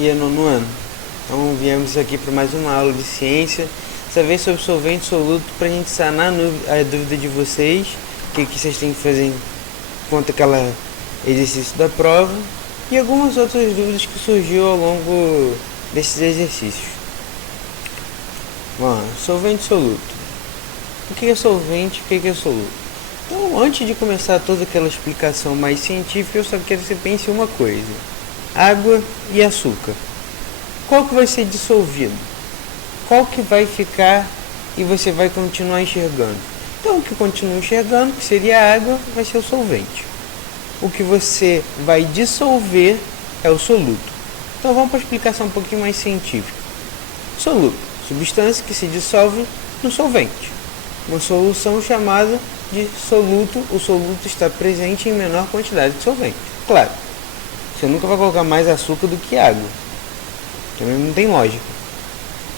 e é nono ano. Então viemos aqui para mais uma aula de ciência, dessa vez sobre solvente soluto, para a gente sanar a dúvida de vocês, o que vocês têm que fazer quanto àquele exercício da prova, e algumas outras dúvidas que surgiu ao longo desses exercícios. Bom, solvente soluto. O que é solvente e o que é soluto? Então, antes de começar toda aquela explicação mais científica, eu só quero que você pense em uma coisa: água e açúcar. Qual que vai ser dissolvido? Qual que vai ficar e você vai continuar enxergando? Então, o que continua enxergando, que seria a água, vai ser o solvente. O que você vai dissolver é o soluto. Então, vamos para a explicação um pouquinho mais científica. Soluto, substância que se dissolve no solvente. Uma solução chamada de soluto. O soluto está presente em menor quantidade de solvente. Claro, você nunca vai colocar mais açúcar do que água. Também não tem lógica.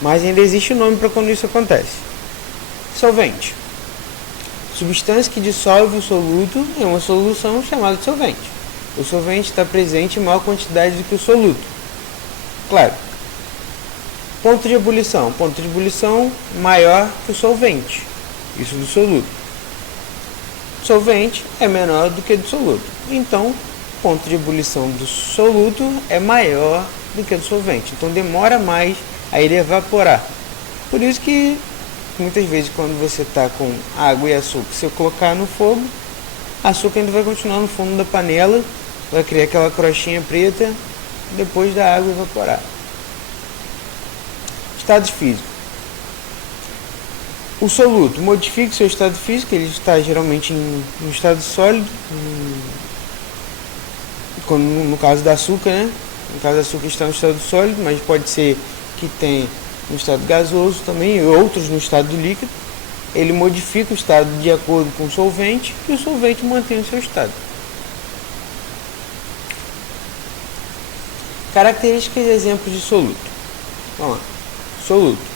Mas ainda existe um nome para quando isso acontece. Solvente. Substância que dissolve o soluto em uma solução chamada de solvente. O solvente está presente em maior quantidade do que o soluto. Claro. Ponto de ebulição. Ponto de ebulição maior que o solvente. Isso do soluto. Solvente é menor do que do soluto. Então, ponto de ebulição do soluto é maior do que do solvente. Então, demora mais a ele evaporar. Por isso que, muitas vezes, quando você está com água e açúcar, se eu colocar no fogo, açúcar ainda vai continuar no fundo da panela, vai criar aquela crostinha preta, depois da água evaporar. Estados físicos. O soluto modifica o seu estado físico, ele está geralmente no estado sólido, no caso do açúcar, né? No caso do açúcar está no estado sólido, mas pode ser que tenha no estado gasoso também, e outros no estado líquido. Ele modifica o estado de acordo com o solvente, e o solvente mantém o seu estado. Características e exemplos de soluto. Vamos lá. Soluto.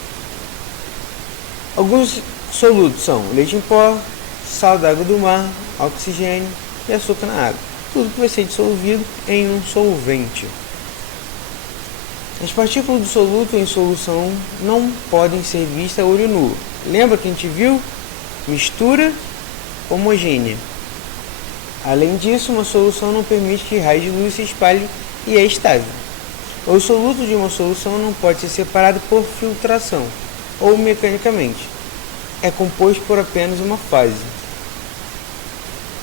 Alguns solutos são leite em pó, sal d'água do mar, oxigênio e açúcar na água. Tudo que vai ser dissolvido em um solvente. As partículas do soluto em solução não podem ser vistas a olho nu. Lembra que a gente viu? Mistura homogênea. Além disso, uma solução não permite que raios de luz se espalhem e é estável. O soluto de uma solução não pode ser separado por filtração ou mecanicamente. É composto por apenas uma fase.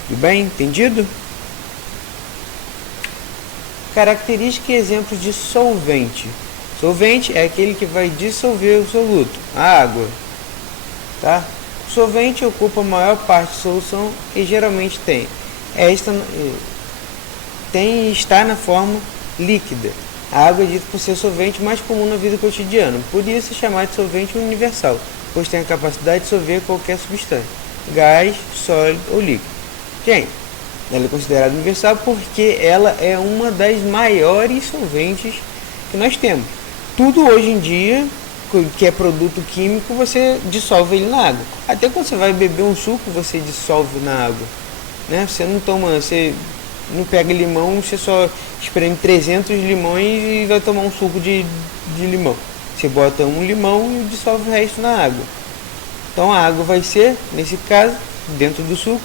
Tudo bem? Entendido? Características e exemplos de solvente. Solvente é aquele que vai dissolver o soluto, a água. Tá? O solvente ocupa a maior parte da solução e geralmente está na forma líquida. A água é dita por ser o solvente mais comum na vida cotidiana, por isso é chamado de solvente universal, pois tem a capacidade de dissolver qualquer substância, gás, sólido ou líquido. Gente, ela é considerada universal porque ela é uma das maiores solventes que nós temos. Tudo hoje em dia, que é produto químico, você dissolve ele na água. Até quando você vai beber um suco, você dissolve na água. Né? Você não pega limão, você só espreme 300 limões e vai tomar um suco de limão. Você bota um limão e dissolve o resto na água. Então a água vai ser, nesse caso, dentro do suco,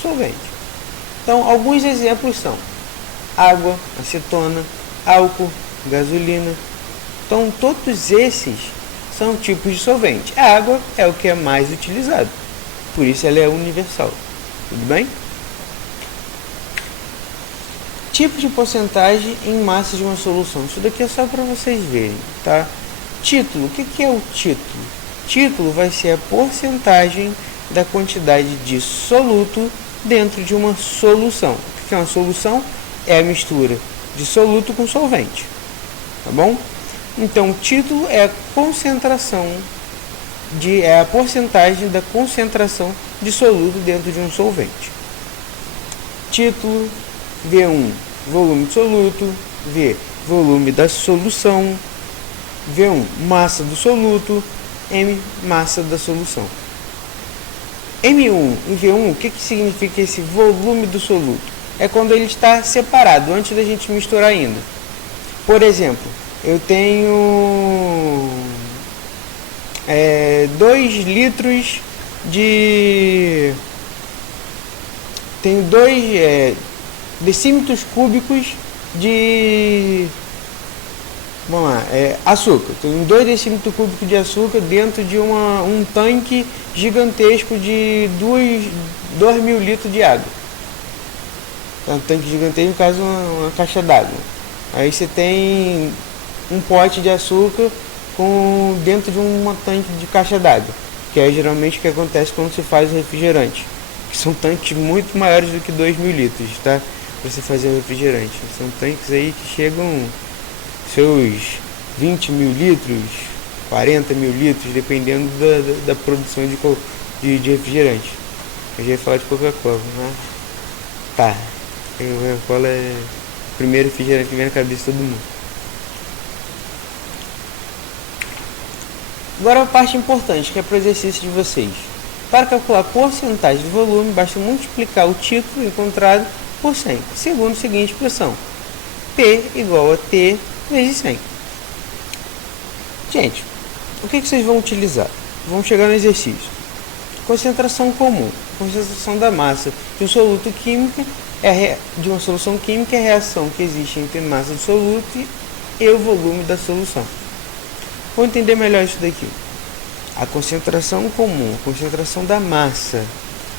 solvente. Então alguns exemplos são água, acetona, álcool, gasolina. Então todos esses são tipos de solvente. A água é o que é mais utilizado, por isso ela é universal. Tudo bem? Tipo de porcentagem em massa de uma solução. Isso daqui é só para vocês verem, tá? Título. O que é o título? Título vai ser a porcentagem da quantidade de soluto dentro de uma solução. O que é uma solução? É a mistura de soluto com solvente. Tá bom? Então, título é a concentração é a porcentagem da concentração de soluto dentro de um solvente. Título V1, volume de soluto. V, volume da solução. V1, massa do soluto. M, massa da solução. M1 e V1, o que significa esse volume do soluto? É quando ele está separado, antes da gente misturar ainda. Por exemplo, eu tenho 2 litros de... Tenho 2 decímetros cúbicos de... Vamos lá, açúcar. Tenho 2 decímetros cúbicos de açúcar dentro de um tanque gigantesco de 2.000 litros de água. Um tanque gigantesco, no caso, uma caixa d'água. Aí você tem um pote de açúcar dentro de um tanque de caixa d'água, que é geralmente o que acontece quando se faz o refrigerante, que são tanques muito maiores do que 2.000 litros, tá? Para você fazer o refrigerante. São tanques aí que chegam seus 20.000 litros, 40.000 litros, dependendo da produção de refrigerante. Eu já ia falar de Coca-Cola, né? Tá. Coca-Cola é o primeiro refrigerante que vem na cabeça de todo mundo. Agora a parte importante, que é para o exercício de vocês. Para calcular a porcentagem do volume, basta multiplicar o título encontrado por 100, segundo a seguinte expressão: P igual a T vezes 100. Gente, o que vocês vão utilizar? Vamos chegar no exercício. Concentração comum. Concentração da massa de um soluto químico de uma solução química é a reação que existe entre a massa do soluto e o volume da solução. Vou entender melhor isso daqui. A concentração comum, a concentração da massa,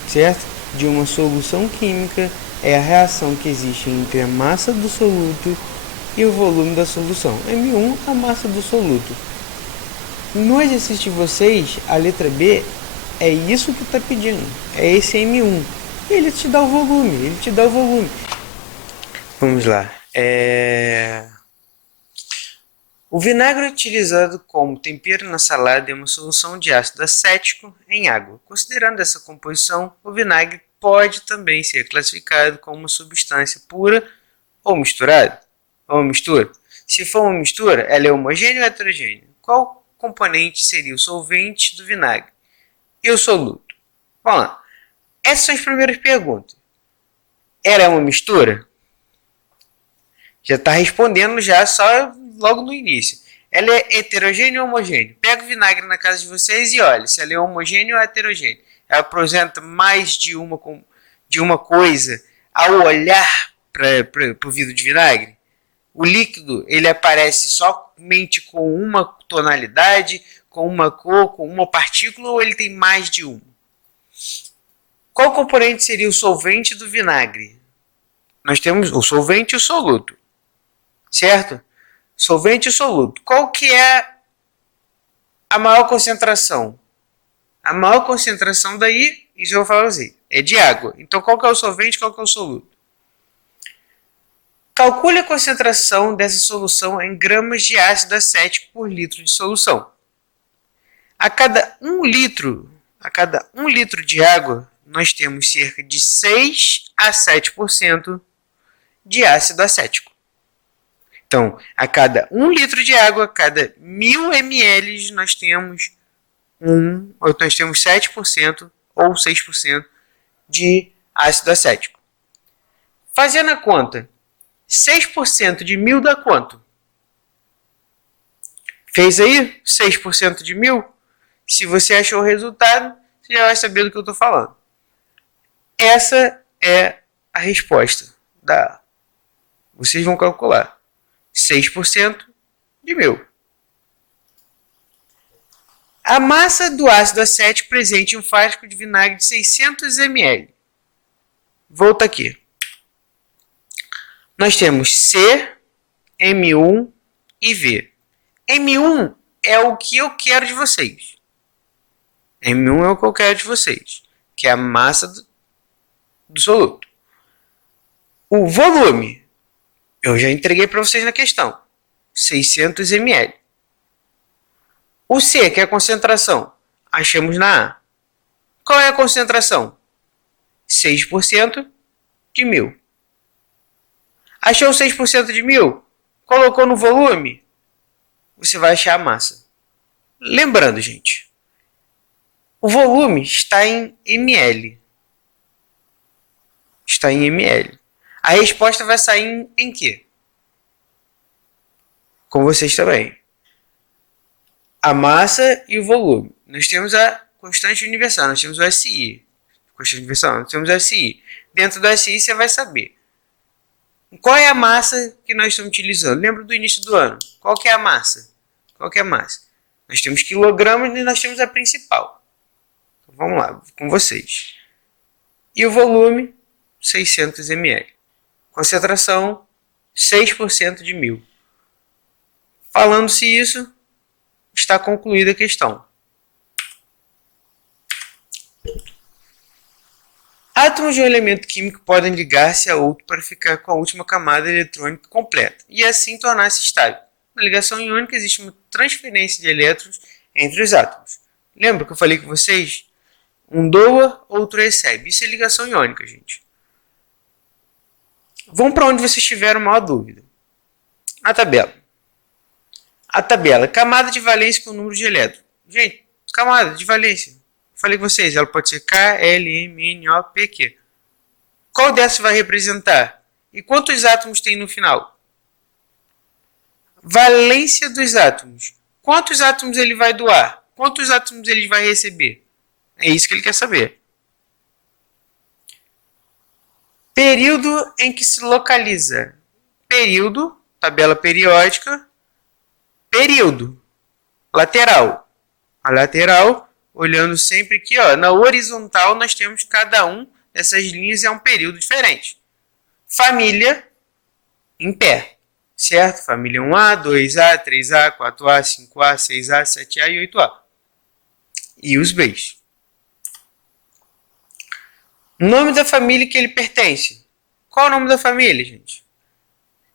certo? De uma solução química é a reação que existe entre a massa do soluto e o volume da solução. M1, a massa do soluto. No exercício de vocês, a letra B é isso que está pedindo. É esse M1. Ele te dá o volume. Vamos lá. O vinagre utilizado como tempero na salada é uma solução de ácido acético em água. Considerando essa composição, o vinagre pode também ser classificado como uma substância pura ou misturada. Uma mistura. Se for uma mistura, ela é homogênea ou heterogênea? Qual componente seria o solvente do vinagre? E o soluto? Vamos lá. Essas são as primeiras perguntas. Era uma mistura? Já está respondendo já só logo no início. Ela é heterogênea ou homogênea? Pega o vinagre na casa de vocês e olha se ela é homogênea ou heterogênea. Ela apresenta mais de uma coisa ao olhar para o vidro de vinagre? O líquido ele aparece somente com uma tonalidade, com uma cor, com uma partícula, ou ele tem mais de uma? Qual componente seria o solvente do vinagre? Nós temos o solvente e o soluto, certo? Solvente e soluto. Qual que é a maior concentração? A maior concentração daí, isso eu vou falar assim, é de água. Então qual que é o solvente e qual que é o soluto? Calcule a concentração dessa solução em gramas de ácido acético por litro de solução. A cada 1 litro de água, nós temos cerca de 6 a 7% de ácido acético. Então, a cada 1 litro de água, a cada 1.000 ml, nós temos 7% ou 6% de ácido acético. Fazendo a conta, 6% de 1.000 dá quanto? Fez aí? 6% de 1.000? Se você achou o resultado, você já vai saber do que eu estou falando. Essa é a resposta. Vocês vão calcular. 6% de 1.000. A massa do ácido acético presente em um frasco de vinagre de 600 ml. Volta aqui. Nós temos C, M1 e V. M1 é o que eu quero de vocês. M1 é o que eu quero de vocês, que é a massa do soluto. O volume, eu já entreguei para vocês na questão. 600 ml. O C, que é a concentração, achamos na A. Qual é a concentração? 6% de 1.000. Achou 6% de 1.000? Colocou no volume? Você vai achar a massa. Lembrando, gente, o volume está em ml. Está em ml. A resposta vai sair em quê? com vocês também. A massa e o volume. Nós temos a constante universal, nós temos o SI. Constante universal, nós temos o SI. Dentro do SI você vai saber qual é a massa que nós estamos utilizando. Lembra do início do ano? Qual que é a massa? Qual que é a massa? Nós temos quilogramas e nós temos a principal. Então, vamos lá, com vocês. E o volume, 600 ml. Concentração, 6% de 1000. Falando-se isso, está concluída a questão. Átomos de um elemento químico podem ligar-se a outro para ficar com a última camada eletrônica completa e assim tornar-se estável. Na ligação iônica existe uma transferência de elétrons entre os átomos. Lembra que eu falei com vocês? Um doa, outro recebe. Isso é ligação iônica, gente. Vamos para onde vocês tiveram maior dúvida. A tabela. A tabela. Camada de valência com número de elétrons. Gente, camada de valência. Falei com vocês, ela pode ser K, L, M, N, O, P, Q. Qual dessas vai representar? E quantos átomos tem no final? Valência dos átomos. Quantos átomos ele vai doar? Quantos átomos ele vai receber? É isso que ele quer saber. Período em que se localiza. Período, tabela periódica. Período. Lateral. A lateral, olhando sempre aqui, ó, na horizontal nós temos cada um dessas linhas é um período diferente. Família em pé, certo? Família 1A, 2A, 3A, 4A, 5A, 6A, 7A e 8A. E os Bs. Nome da família que ele pertence. Qual é o nome da família, gente?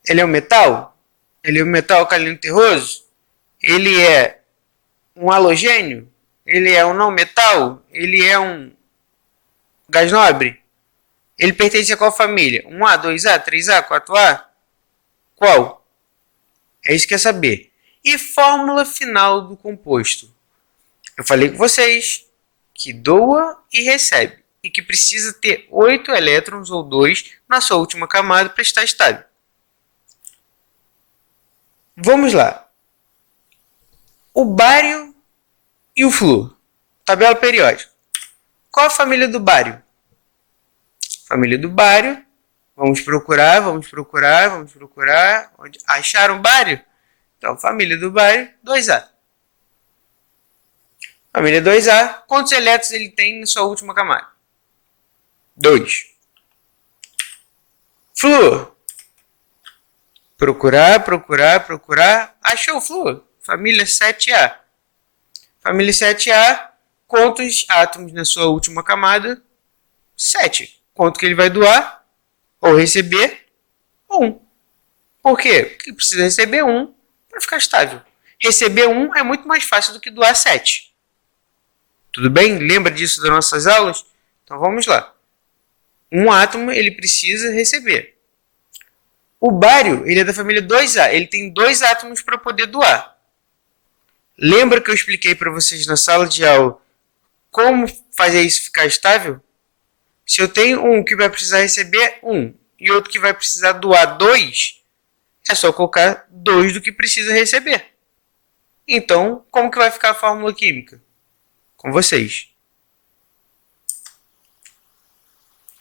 Ele é um metal? Ele é um metal alcalino terroso? Ele é um halogênio? Ele é um não metal? Ele é um gás nobre? Ele pertence a qual família? 1A, 2A, 3A, 4A? Qual? É isso que quer saber. E fórmula final do composto. Eu falei com vocês que doa e recebe. E que precisa ter 8 elétrons ou 2 na sua última camada para estar estável. Vamos lá. O bário e o flúor. Tabela periódica. Qual a família do bário? Família do bário. Vamos procurar. Onde? Acharam bário? Então, família do bário, 2A. Família 2A. Quantos elétrons ele tem na sua última camada? 2. Flúor. Procurar. Achou o flúor? Família 7A. Família 7A, quantos átomos na sua última camada? 7. Quanto que ele vai doar ou receber? 1. Por quê? Porque ele precisa receber 1 para ficar estável. Receber 1 é muito mais fácil do que doar 7. Tudo bem? Lembra disso das nossas aulas? Então vamos lá. Um átomo ele precisa receber. O bário ele é da família 2A. Ele tem 2 átomos para poder doar. Lembra que eu expliquei para vocês na sala de aula como fazer isso ficar estável? Se eu tenho um que vai precisar receber 1 e outro que vai precisar doar 2, é só colocar 2 do que precisa receber. Então, como que vai ficar a fórmula química? Com vocês.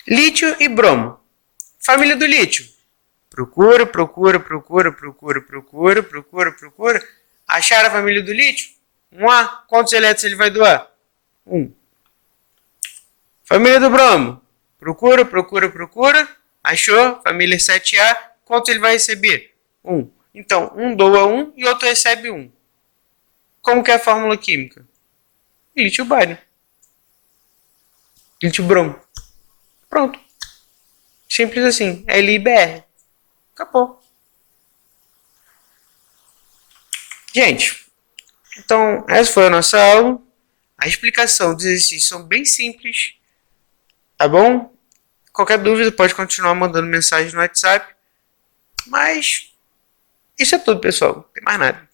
Lítio e bromo. Família do lítio. Procura. Acharam a família do lítio? 1A. Quantos elétrons ele vai doar? 1. Família do bromo. Procura. Achou? Família 7A. Quanto ele vai receber? 1. Então, um doa 1 e outro recebe 1. Como que é a fórmula química? Lítio bário. Lítio bromo. Pronto. Simples assim. LiBr. Acabou. Gente, então essa foi a nossa aula. A explicação dos exercícios são bem simples. Tá bom? Qualquer dúvida pode continuar mandando mensagem no WhatsApp. Mas isso é tudo, pessoal. Não tem mais nada.